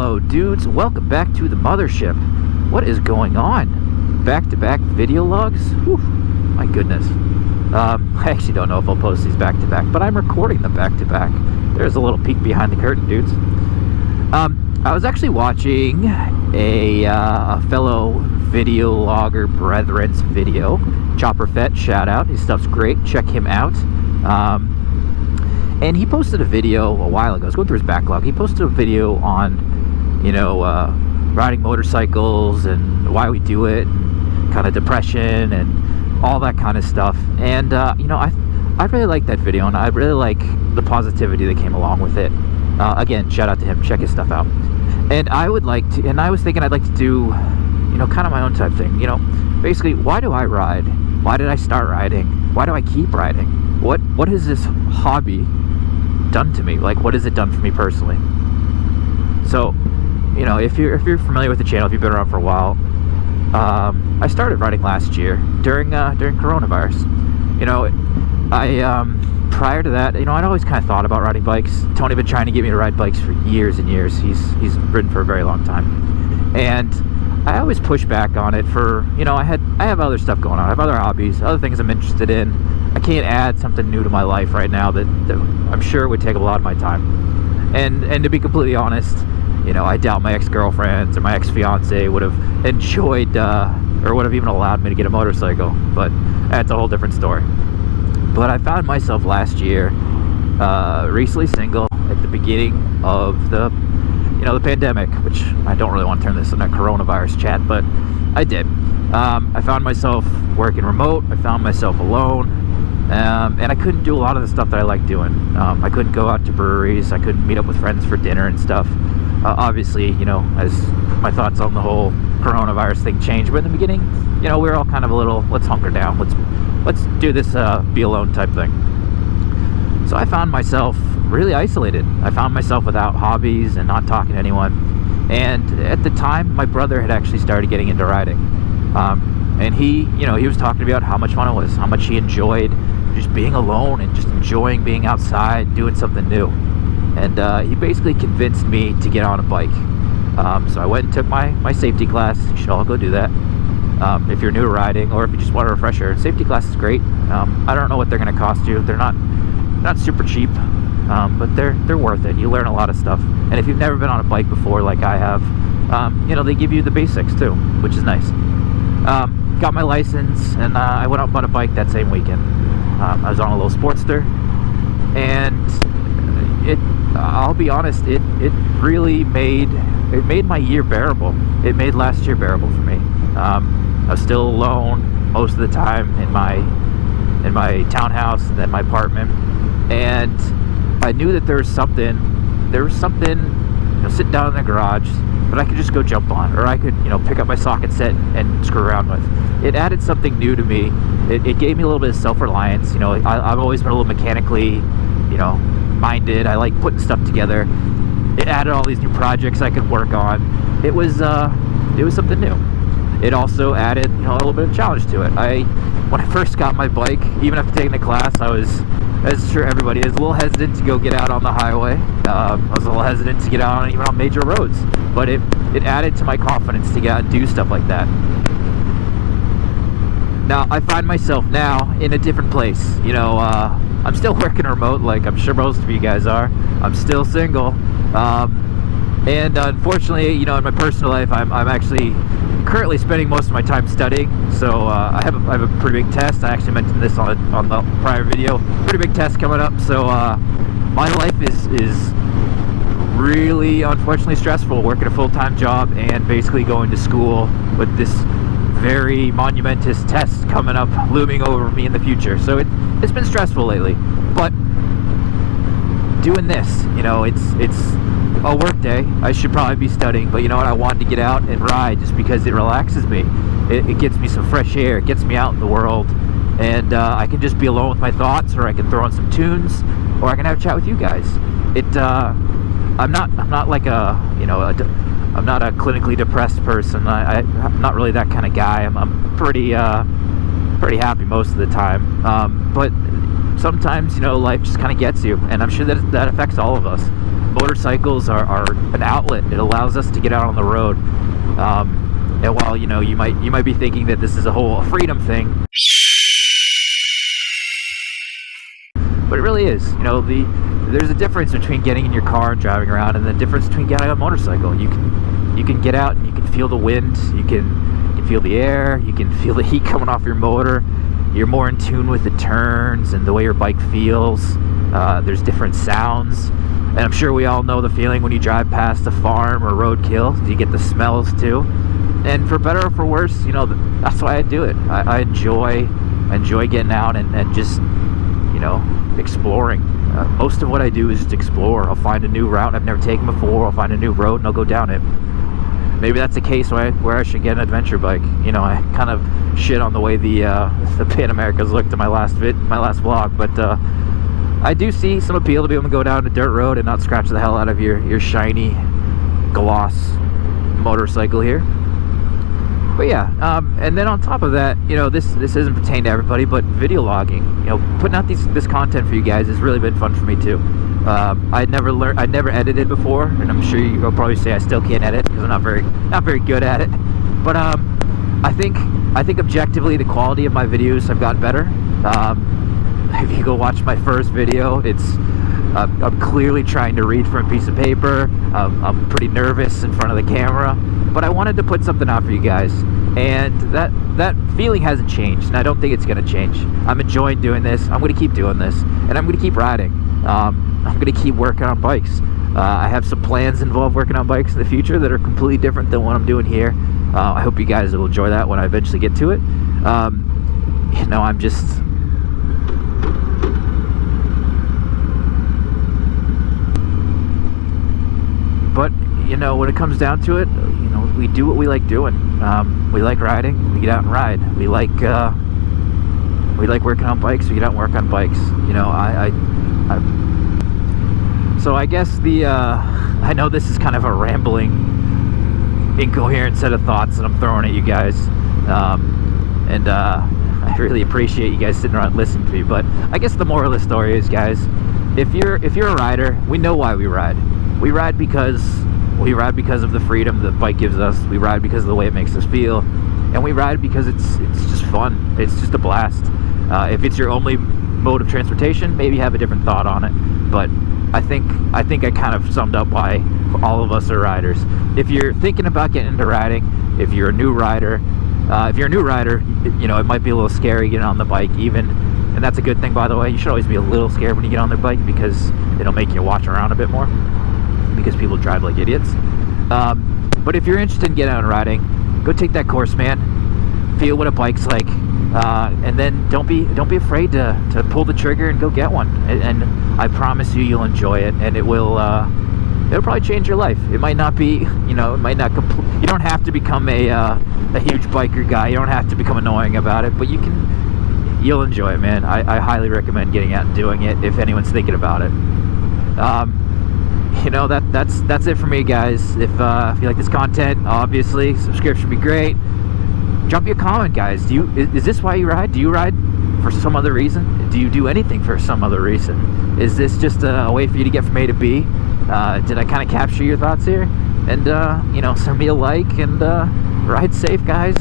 Hello dudes, welcome back to the mothership. What is going on? Back-to-back video logs? Whew, my goodness. I actually don't know if I'll post these back-to-back, but I'm recording them back-to-back. There's a little peek behind the curtain, dudes. I was actually watching a fellow video logger brethren's video. Chopperfette, shout out. His stuff's great. Check him out. And he posted a video a while ago. I was going through his backlog. He posted a video on, riding motorcycles and why we do it, and kind of depression and all that kind of stuff. And, I really like that video, and I really like the positivity that came along with it. Again, shout out to him. Check his stuff out. And I was thinking I'd like to do, kind of my own type thing. Basically, why do I ride? Why did I start riding? Why do I keep riding? What has this hobby done to me? Like, what has it done for me personally? So, if you're familiar with the channel, if you've been around for a while, I started riding last year during coronavirus. Prior to that, I'd always kind of thought about riding bikes. Tony had been trying to get me to ride bikes for years and years. He's ridden for a very long time, and I always push back on it for, I have other stuff going on. I have other hobbies, other things I'm interested in. I can't add something new to my life right now that I'm sure would take a lot of my time. And to be completely honest, I doubt my ex-girlfriends or my ex-fiance would have enjoyed or would have even allowed me to get a motorcycle. But that's a whole different story. But I found myself last year, recently single at the beginning of the pandemic, which I don't really want to turn this into a coronavirus chat, but I did. I found myself working remote. I found myself alone. And I couldn't do a lot of the stuff that I like doing. I couldn't go out to breweries. I couldn't meet up with friends for dinner and stuff. Obviously, as my thoughts on the whole coronavirus thing changed. But in the beginning, we were all kind of a little, let's hunker down. Let's do this be alone type thing. So I found myself really isolated. I found myself without hobbies and not talking to anyone. And at the time, my brother had actually started getting into riding. And he was talking about how much fun it was, how much he enjoyed just being alone and just enjoying being outside, doing something new. And he basically convinced me to get on a bike. So I went and took my safety class. You should all go do that. If you're new to riding, or if you just want a refresher, safety class is great. I don't know what they're going to cost you. They're not super cheap, but they're worth it. You learn a lot of stuff. And if you've never been on a bike before, like I have, they give you the basics too, which is nice. Got my license, and I went out and bought a bike that same weekend. I was on a little Sportster, and I'll be honest, it really made my year bearable. It made last year bearable for me. I was still alone most of the time in my townhouse and then my apartment, and I knew that there was something, sitting down in the garage, but I could just go jump on, or I could, pick up my socket set and screw around with. It added something new to me. It gave me a little bit of self-reliance. I've always been a little mechanically, minded. I like putting stuff together. It added all these new projects I could work on. It was something new. It also added, a little bit of challenge to it. When I first got my bike, even after taking the class, I was, as sure everybody is, a little hesitant to go get out on the highway. I was a little hesitant to get out even on major roads, but it added to my confidence to get out and do stuff like that. Now, I find myself now in a different place. I'm still working remote, like I'm sure most of you guys are. I'm still single. And unfortunately, in my personal life, I'm actually currently spending most of my time studying. So I have a pretty big test. I actually mentioned this on the prior video. Pretty big test coming up. So my life is really, unfortunately, stressful. Working a full-time job and basically going to school with this very monumentous test coming up, looming over me in the future. So it's been stressful lately. But doing this, it's a work day. I should probably be studying, but you know what? I wanted to get out and ride just because it relaxes me. It gets me some fresh air. It gets me out in the world, and I can just be alone with my thoughts, or I can throw on some tunes, or I can have a chat with you guys. I'm not like I'm not a clinically depressed person. I'm not really that kind of guy. I'm pretty happy most of the time. But sometimes, life just kind of gets you, and I'm sure that affects all of us. motorcycles are an outlet. It allows us to get out on the road. And while you might be thinking that this is a whole freedom thing, but it really is. There's a difference between getting in your car and driving around, and the difference between getting on a motorcycle. You can get out and you can feel the wind. You can feel the air. You can feel the heat coming off your motor. You're more in tune with the turns and the way your bike feels. There's different sounds, and I'm sure we all know the feeling when you drive past a farm or roadkill. You get the smells too, and for better or for worse, that's why I do it. I enjoy getting out and just exploring. Most of what I do is just explore. I'll find a new route I've never taken before. I'll find a new road and I'll go down it. Maybe that's the case where I should get an adventure bike. I kind of shit on the way the Pan Americas looked in my last vlog, but I do see some appeal to be able to go down a dirt road and not scratch the hell out of your shiny gloss motorcycle here. But yeah, and then on top of that, this doesn't pertain to everybody, but video logging, putting out this content for you guys has really been fun for me too. I'd never edited before, and I'm sure you'll probably say I still can't edit because I'm not very good at it. But I think objectively the quality of my videos have gotten better. If you go watch my first video, I'm clearly trying to read from a piece of paper. I'm pretty nervous in front of the camera, but I wanted to put something out for you guys, and that feeling hasn't changed, and I don't think it's going to change. I'm enjoying doing this. I'm going to keep doing this, and I'm going to keep riding. I'm going to keep working on bikes. I have some plans involved working on bikes in the future that are completely different than what I'm doing here. I hope you guys will enjoy that when I eventually get to it. I'm just... But, when it comes down to it, we do what we like doing. We like riding. We get out and ride. We like working on bikes. We get out and work on bikes. So I guess I know this is kind of a rambling, incoherent set of thoughts that I'm throwing at you guys. And I really appreciate you guys sitting around listening to me. But I guess the moral of the story is, guys, if you're a rider, we know why we ride. We ride because of the freedom the bike gives us. We ride because of the way it makes us feel, and we ride because it's just fun. It's just a blast. If it's your only mode of transportation, maybe have a different thought on it. But I think I kind of summed up why all of us are riders. If you're thinking about getting into riding, if you're a new rider, it might be a little scary getting on the bike even. And that's a good thing, by the way. You should always be a little scared when you get on the bike because it'll make you watch around a bit more, because people drive like idiots. But if you're interested in getting out and riding, go take that course, man. Feel what a bike's like, and then don't be afraid to pull the trigger and go get one. And I promise you'll enjoy it, and it'll probably change your life. It might not be, you don't have to become a huge biker guy. You don't have to become annoying about it, but you'll enjoy it, man. I highly recommend getting out and doing it if anyone's thinking about it. That's it for me, guys. If you like this content, obviously subscription would be great. Drop me a comment, guys. Is this why you ride? Do you ride for some other reason? Do you do anything for some other reason? Is this just a way for you to get from A to B? Did I kind of capture your thoughts here? And send me a like, and ride safe, guys.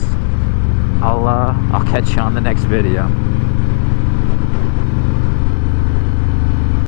I'll catch you on the next video.